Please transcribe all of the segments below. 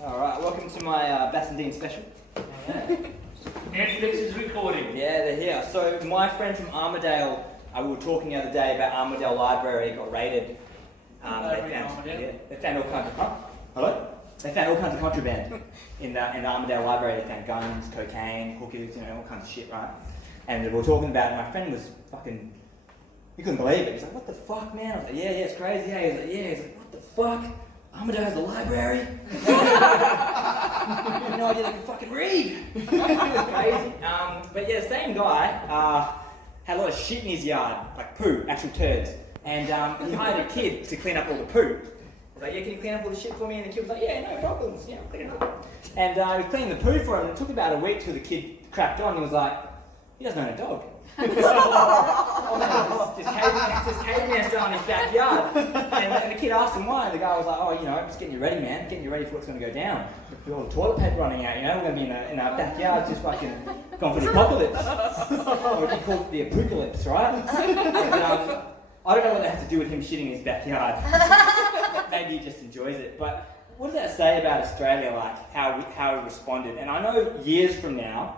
Alright, welcome to my Bass and Dean special. Netflix is recording. Yeah, they're here. So my friend from Armadale, we were talking the other day about Armadale Library. It got raided. They found all kinds of They found all kinds of contraband in the Armadale Library. They found guns, cocaine, hookers, all kinds of shit, right? And we were talking about it. My friend was fucking. He couldn't believe it. He's like, "What the fuck, man?" I was like, "Yeah, it's crazy." Yeah, he's like, "Yeah." He's like, "What the fuck? Armadale has a library?" I had no idea they could fucking read. Crazy. But yeah, the same guy had a lot of shit in his yard, like poo, actual turds. And he hired a kid to clean up all the poo. He's like, "Yeah, can you clean up all the shit for me?" And the kid was like, "Yeah, no problems. Yeah, I'll clean it up." And he was cleaning the poo for him. And it took about a week till the kid cracked on. He was like, "He doesn't own a dog." just caveman style in his backyard. And the kid asked him why. And the guy was like, "Oh, just getting you ready, man. Getting you ready for what's going to go down. With all the toilet paper running out, we're going to be in our backyard just fucking going for the apocalypse." Or he called it the apocalypse, right? And, I don't know what that has to do with him shitting in his backyard. Maybe he just enjoys it. But what does that say about Australia, like how we responded? And I know years from now,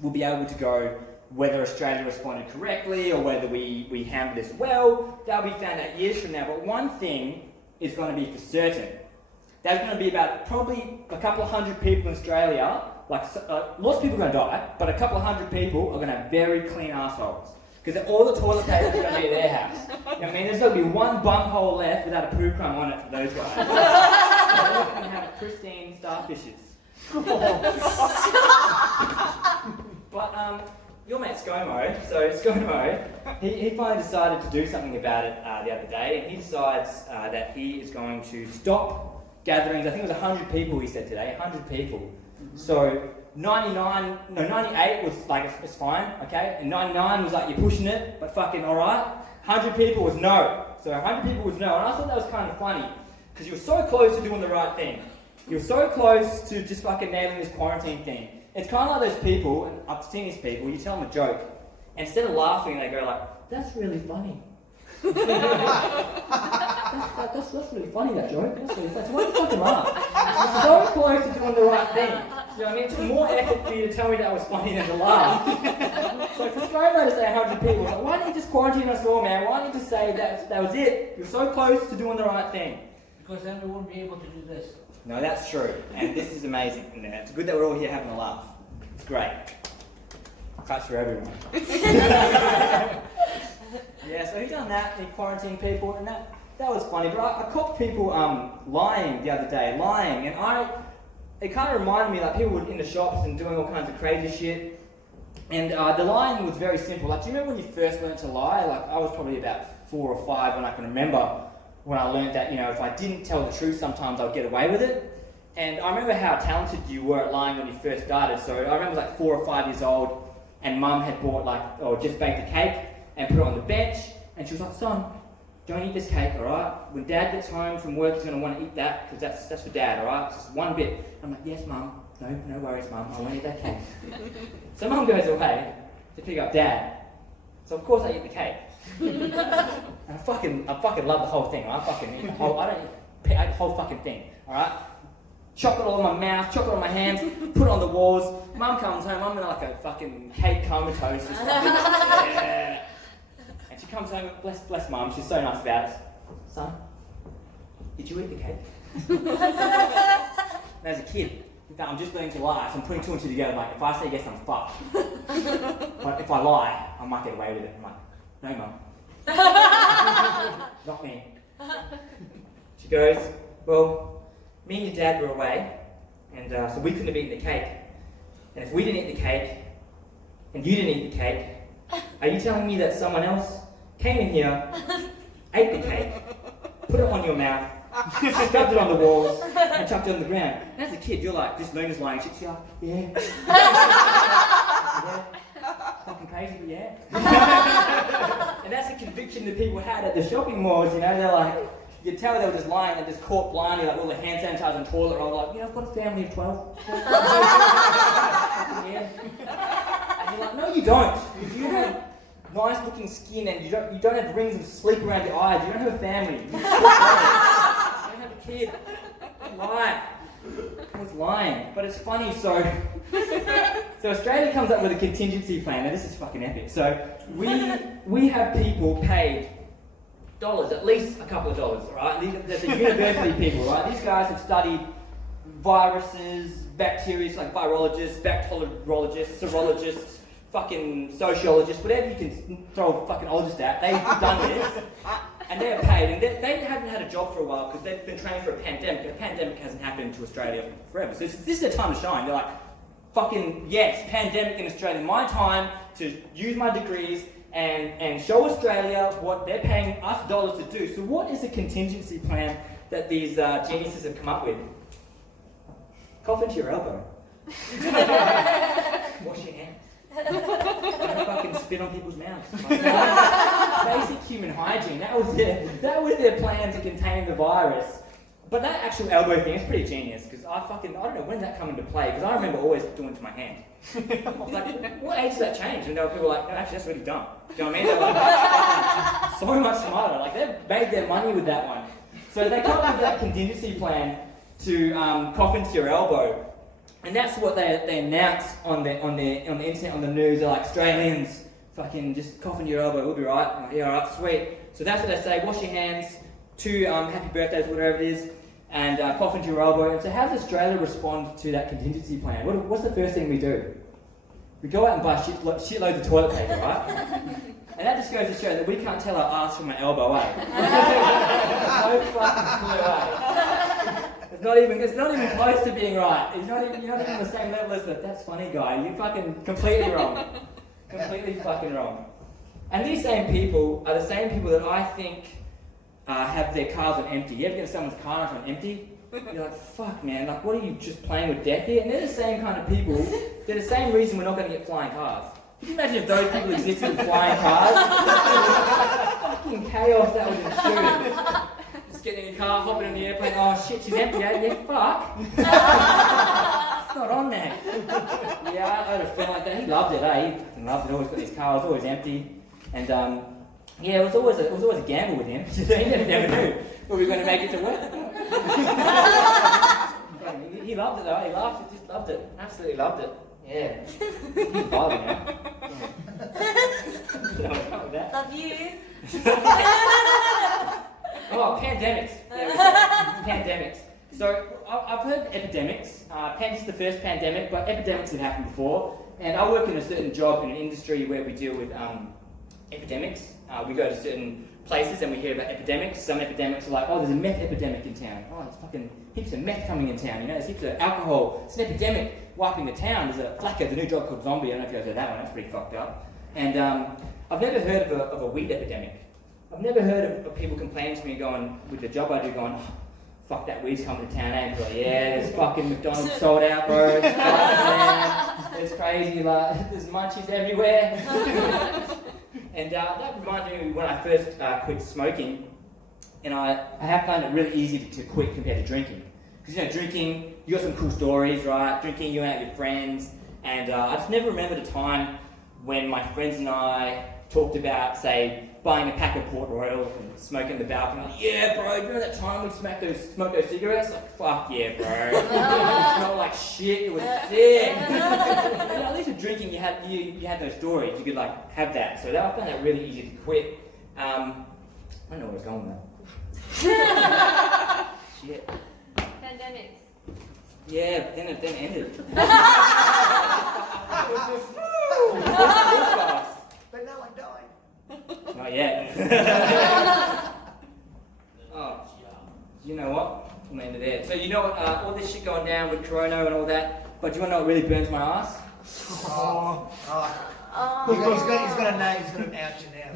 we'll be able to go whether Australia responded correctly or whether we handled this well. That'll be found out years from now. But one thing is going to be for certain. There's going to be about probably a couple of hundred people in Australia, lots of people are going to die, but a couple of hundred people are going to have very clean assholes. Because all the toilet paper is going to be at their house. There's going to be one bum hole left without a poo crumb on it for those guys. They're going to have pristine starfishes. But your mate ScoMo, he finally decided to do something about it the other day, and he decides that he is going to stop gatherings. I think it was 100 people, he said today, 100 people. Mm-hmm. So 98 was like, it's fine, okay? And 99 was like, you're pushing it, but fucking alright. 100 people was no. So 100 people was no. And I thought that was kind of funny, because you were so close to doing the right thing. You were so close to just fucking nailing this quarantine thing. It's kind of like those people, and I've seen these people, you tell them a joke, and instead of laughing, they go like, "That's really funny." that's really funny, that joke. That's really funny. So why do you fucking laugh? You're so close to doing the right thing. You know what I mean? It took more effort for you to tell me that was funny than to laugh. So for ScoMo to say 100 people, like, why didn't you just quarantine us all, man? Why didn't you just say that was it? You're so close to doing the right thing. Because then we won't be able to do this. No, that's true. And this is amazing. And it's good that we're all here having a laugh. It's great. Claps for everyone. Yeah, so he done that, he quarantined people, and that was funny. But I caught people lying the other day, and it kind of reminded me, like, people were in the shops and doing all kinds of crazy shit. And the lying was very simple. Like, do you remember when you first learned to lie? Like, I was probably about 4 or 5 when I can remember when I learned that, if I didn't tell the truth, sometimes I'd get away with it. And I remember how talented you were at lying when you first started. So I remember like 4 or 5 years old, and Mum had bought just baked a cake and put it on the bench, and she was like, "Son, don't eat this cake, alright? When Dad gets home from work, he's going to want to eat that, because that's for Dad, alright? It's just one bit." I'm like, "Yes, Mum. No worries, Mum. I won't eat that cake." So Mum goes away to pick up Dad. So of course I eat the cake. And I fucking love the whole thing. I fucking eat the whole. I don't eat the whole fucking thing. All right. Chocolate all in my mouth, chocolate on my hands, put it on the walls. Mum comes home. I'm in like a fucking hate comatose. Just fucking, yeah. And she comes home. Bless Mum. She's so nice about it. "Son, did you eat the cake?" And as a kid, I'm just learning to lie, so I'm putting 2 and 2 together. Like, if I say yes, I'm fucked. But if I lie, I might get away with it. I'm like, "No, Mum." Not me. She goes, "Well, me and your dad were away, and so we couldn't have eaten the cake. And if we didn't eat the cake, and you didn't eat the cake, are you telling me that someone else came in here, ate the cake, put it on your mouth, stubbed it on the walls, and chucked it on the ground?" And as a kid, you're like, just learning this lying shit. You're like, "Yeah." Yeah. Fucking crazy, but yeah. And that's the conviction that people had at the shopping malls, they're like, you could tell they were just lying and just caught blindly, like all the hand sanitizer and toilet roll, like, "I've got a family of 12. Yeah. And you're like, "No, you don't. You have nice looking skin and you don't have rings of sleep around your eyes. You don't have a family. You don't have a kid. Lying. I was lying. But it's funny, so Australia comes up with a contingency plan. Now this is fucking epic. So we have people paid dollars, at least a couple of dollars, right? They're the university people, right? These guys have studied viruses, bacteria, like virologists, bacteriologists, serologists, fucking sociologists, whatever you can throw a fucking ologist at. They've done this, and they're paid, and they haven't had a job for a while because they've been trained for a pandemic, and a pandemic hasn't happened to Australia forever. So this is their time to shine. They're like, fucking yes, pandemic in Australia, my time to use my degrees and show Australia what they're paying us dollars to do. So what is the contingency plan that these geniuses have come up with? Cough into your elbow. Wash your hands. Don't fucking spit on people's mouths. Basic human hygiene. That was their plan to contain the virus. But that actual elbow thing is pretty genius because I don't know when that come into play because I remember always doing it to my hand. Like, what age does that change? And there were people like, no, actually that's really dumb. Do you know what I mean? They're like, so much smarter. Like they've made their money with that one. So they come up with that contingency plan to cough into your elbow. And that's what they announce on the internet, on the news. They're like, Australians, fucking just cough into your elbow, we'll be right. Like, yeah, alright, sweet. So that's what they say, wash your hands, 2 happy birthdays, whatever it is, and cough into your elbow. And so how does Australia respond to that contingency plan? What's the first thing we do? We go out and buy shitloads of toilet paper, right? And that just goes to show that we can't tell our ass from our elbow, eh? No fucking clue, eh? It's not even close to being right. You're not even on the same level as that's funny guy. You're fucking completely wrong. Completely fucking wrong. And these same people are the same people that I think have their cars on empty. You ever get someone's car on empty? You're like, fuck man, like what are you just playing with death here? And they're the same kind of people. They're the same reason we're not going to get flying cars. Can you imagine if those people existed with flying cars? Fucking chaos that would ensue. Just getting in your car, hopping in the airplane, oh shit, she's empty, eh? Yeah, fuck. It's not on there. Yeah, I had a friend like that, he loved it, eh? He fucking loved it, always got his car, it was always empty. And yeah, it was always a gamble with him. He never knew we were going to make it to work. He loved it though, he laughed, he just loved it. Absolutely loved it. Yeah. He's vibing now. No, what's wrong with that? Love you. Oh, pandemics. There we go. Pandemics. So I've heard of epidemics. This is the first pandemic, but epidemics have happened before. And I work in a certain job in an industry where we deal with epidemics. We go to certain places and we hear about epidemics. Some epidemics are like, oh, there's a meth epidemic in town. Oh, there's fucking heaps of meth coming in town. You know, there's heaps of alcohol. It's an epidemic wiping the town. There's a Flacco, the new job called Zombie. I don't know if you guys heard that one. That's pretty fucked up. And I've never heard of a weed epidemic. I've never heard of people complaining to me going, with the job I do, going, oh, fuck that weed's coming to town, eh? And like, yeah, there's fucking McDonald's sold out, bro. It's man. It's crazy, like, there's munchies everywhere. And that reminded me when I first quit smoking, and I have found it really easy to quit compared to drinking. Because, you know, drinking, you got some cool stories, right? Drinking, you're out with your friends, and I just never remembered a time when my friends and I talked about, say, buying a pack of Port Royal and smoking in the balcony. Like, yeah, bro, you know that time we smoked those cigarettes? Like, fuck yeah, bro. It smelled like shit. It was sick. And at least with drinking, you had those stories. You could like have that. So I found that really easy to quit. I don't know where I was going with that. Shit. Pandemics. Yeah, then it ended. But no one died. Not yet. Oh, you know what? I'm into there. So you know what? All this shit going down with Corona and all that. But do you want to know what really burns my ass? He's gonna know. He's gonna out you now.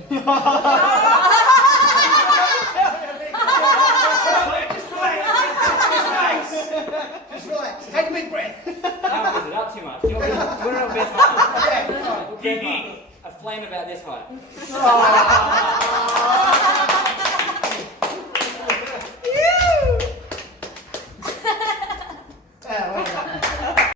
Just relax. Take a big breath. How is it up too much? Do you want to know what best height? Yeah. A flame about this height.